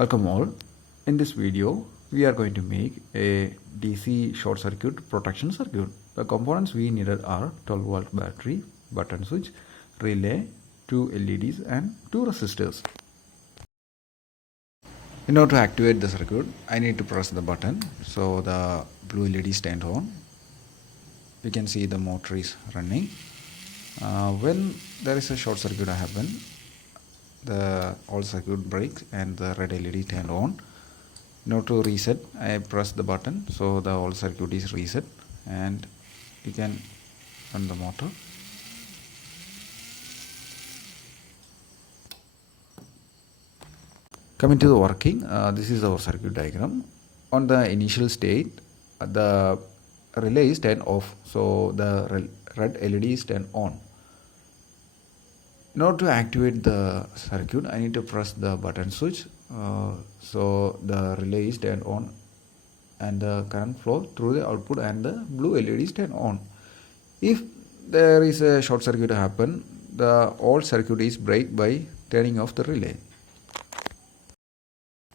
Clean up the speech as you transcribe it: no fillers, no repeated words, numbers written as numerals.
Welcome all. In this video, we are going to make a DC short circuit protection circuit. The components we needed are 12 volt battery, button switch, relay, 2 LEDs and 2 resistors. In order to activate the circuit, I need to press the button. So the blue LED stand on. We can see the motor is running. When there is a short circuit happen, the all circuit breaks and the red LED turned on. In order to reset, I press the button, so the all circuit is reset and you can run the motor. Coming to the working, this is our circuit diagram. On the initial state, the relay is turned off, so the red LED is turned on. In order to activate the circuit, I need to press the button switch, so the relay is turned on and the current flow through the output and the blue LED is turned on. If there is a short circuit happen, the all circuit is break by turning off the relay.